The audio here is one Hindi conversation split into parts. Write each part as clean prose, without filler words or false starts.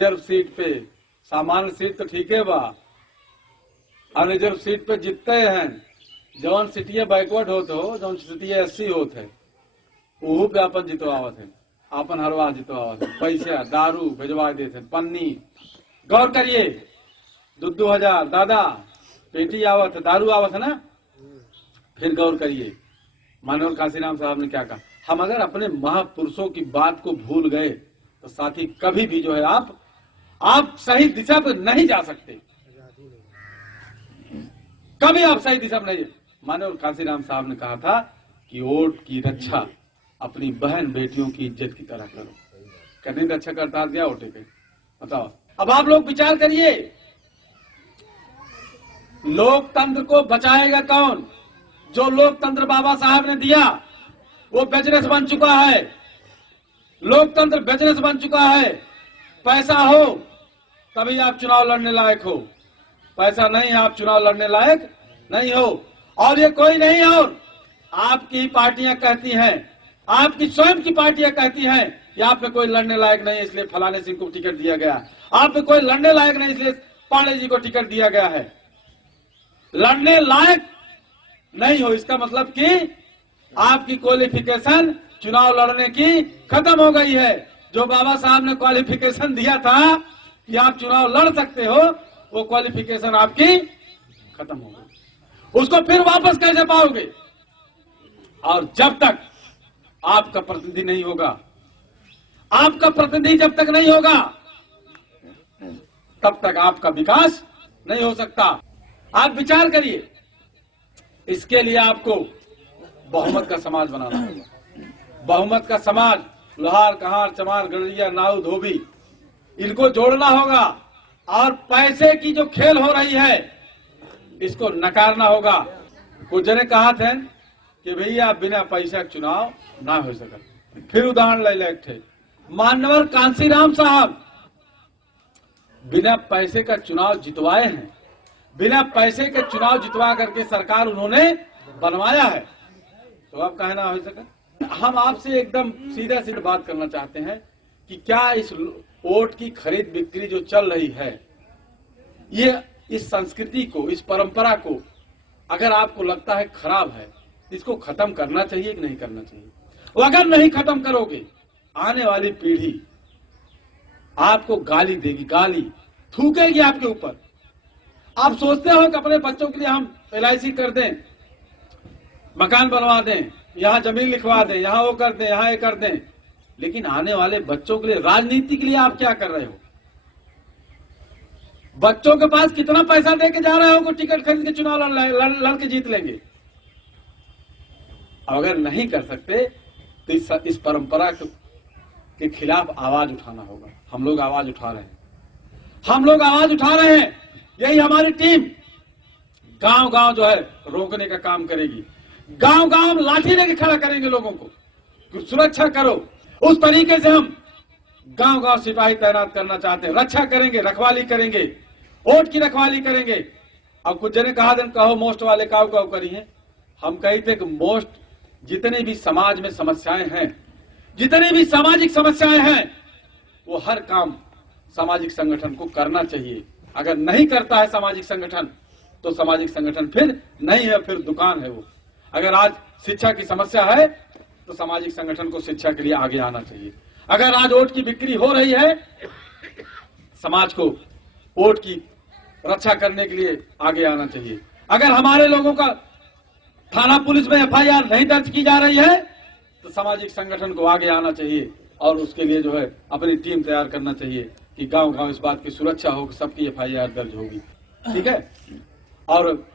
रिजर्व सीट पे, सामान्य सीट तो ठीक है बा, और रिजर्व सीट पे जीतते हैं। जौन सिटिया बैकवर्ड होते हो, जौन सिटिया एससी होते है, वहू पे अपन जितवावत है, अपन हरवा जितवावत है। पैसा दारू भेजवा देते, पन्नी। गौर करिए, 2,000 दादा पेटी आवत है, दारू आवत है ना। फिर गौर करिए मानव काशीराम साहब ने क्या कहा। हम अगर अपने महापुरुषों की बात को भूल गए तो साथी कभी भी जो है आप सही दिशा पर नहीं जा सकते, कभी आप सही दिशा में नहीं। मानव काशीराम साहब ने कहा था कि वोट की रक्षा अपनी बहन बेटियों की इज्जत की तरह करो। करने रक्षा करता दिया वोटे पे, बताओ। अब आप लोग विचार करिए, लोकतंत्र को बचाएगा कौन? जो लोकतंत्र बाबा साहब ने दिया वो बिजनेस बन चुका है। लोकतंत्र बिजनेस बन चुका है। पैसा हो तभी आप चुनाव लड़ने लायक हो, पैसा नहीं है आप चुनाव लड़ने लायक नहीं हो। और ये कोई नहीं, और आपकी पार्टियां कहती हैं, आपकी स्वयं की पार्टियां कहती हैं कि आप पे कोई लड़ने लायक नहीं है इसलिए फलाने सिंह को टिकट दिया गया, आप पे कोई लड़ने लायक नहीं इसलिए पांडे जी को टिकट दिया गया है। लड़ने लायक नहीं हो इसका मतलब कि आपकी क्वालिफिकेशन चुनाव लड़ने की खत्म हो गई है। जो बाबा साहब ने क्वालिफिकेशन दिया था कि आप चुनाव लड़ सकते हो, वो क्वालिफिकेशन आपकी खत्म हो गई। उसको फिर वापस कैसे पाओगे? और जब तक आपका प्रतिनिधि नहीं होगा, आपका प्रतिनिधि जब तक नहीं होगा तब तक आपका विकास नहीं हो सकता। आप विचार करिए, इसके लिए आपको बहुमत का समाज बनाना होगा। बहुमत का समाज, लोहार कहार चमार गड़रिया नाऊ धोबी, इनको जोड़ना होगा। और पैसे की जो खेल हो रही है इसको नकारना होगा। कुछ जने कहा थे कि भैया बिना पैसा चुनाव ना हो सके। फिर उदाहरण ले लेते मानवर कांशीराम साहब बिना पैसे का चुनाव जितवाए हैं। बिना पैसे के चुनाव जितवा करके सरकार उन्होंने बनवाया है, तो अब कहना हो सके। हम आपसे एकदम सीधा सीधा बात करना चाहते हैं कि क्या इस वोट की खरीद बिक्री जो चल रही है, ये इस संस्कृति को, इस परंपरा को अगर आपको लगता है खराब है, इसको खत्म करना चाहिए कि नहीं करना चाहिए? और अगर नहीं खत्म करोगे, आने वाली पीढ़ी आपको गाली देगी, गाली थूकेगी आपके ऊपर। आप सोचते हो कि अपने बच्चों के लिए हम LIC कर दें, मकान बनवा दें, यहाँ जमीन लिखवा दें, यहाँ वो कर दें, यहाँ ये कर दें, लेकिन आने वाले बच्चों के लिए, राजनीति के लिए आप क्या कर रहे हो? बच्चों के पास कितना पैसा देके जा रहे हो कि टिकट खरीद के चुनाव लड़ के जीत लेंगे? अगर नहीं कर सकते तो इस परंपरा के खिलाफ आवाज उठाना होगा। हम लोग आवाज उठा रहे हैं, हम लोग आवाज उठा रहे हैं। यही हमारी टीम गांव गांव जो है रोकने का काम करेगी। गांव गांव लाठी लेके खड़ा करेंगे लोगों को, सुरक्षा करो। उस तरीके से हम गांव गांव सिपाही तैनात करना चाहते हैं। रक्षा करेंगे, रखवाली करेंगे, वोट की रखवाली करेंगे। अब कुछ जने कहा दिन कहो मोस्ट वाले काव काव करी है। हम कहते कि मोस्ट, जितने भी समाज में समस्याएं हैं, जितनी भी सामाजिक समस्याएं हैं, वो हर काम सामाजिक संगठन को करना चाहिए। अगर नहीं करता है सामाजिक संगठन तो सामाजिक संगठन फिर नहीं है, फिर दुकान है वो। अगर आज शिक्षा की समस्या है तो सामाजिक संगठन को शिक्षा के लिए आगे आना चाहिए। अगर आज वोट की बिक्री हो रही है, समाज को वोट की रक्षा करने के लिए आगे आना चाहिए। अगर हमारे लोगों का थाना पुलिस में FIR नहीं दर्ज की जा रही है तो सामाजिक संगठन को आगे आना चाहिए और उसके लिए जो है अपनी टीम तैयार करना चाहिए कि गांव गांव इस बात की सुरक्षा हो कि सबकी FIR दर्ज होगी। ठीक है? और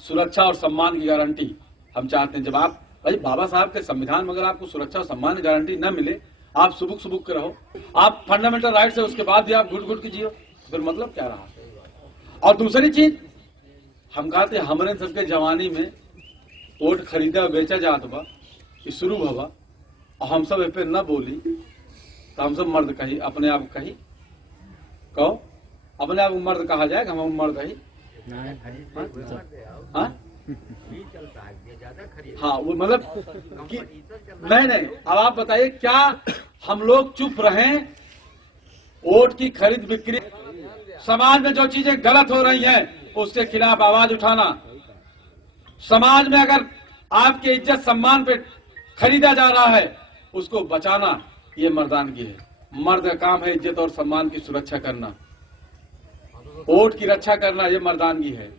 सुरक्षा और सम्मान की गारंटी हम चाहते हैं। जब आप भाई बाबा साहब के संविधान में अगर आपको सुरक्षा और सम्मान की गारंटी न मिले, आप सुबुक के रहो, आप फंडामेंटल राइट से, उसके बाद भी आप घुट के जियो, फिर मतलब क्या रहा? और दूसरी चीज हम कहते हमारे सबके जवानी में वोट खरीदा बेचा जात बा, शुरू भवा, और हम सब पे न बोली तो हम सब मर्द कही, अपने आप कही, कहो अपने आप मर्द कहा जाए, हम मर्द कही। हाँ वो मतलब कि नहीं। अब आप बताइए, क्या हम लोग चुप रहें वोट की खरीद बिक्री, समाज में जो चीजें गलत हो रही हैं उसके खिलाफ आवाज उठाना, समाज में अगर आपके इज्जत सम्मान पे खरीदा जा रहा है उसको बचाना, ये मर्दानगी है। मर्द का काम है इज्जत और सम्मान की सुरक्षा करना, वोट की रक्षा करना, ये मर्दानगी है।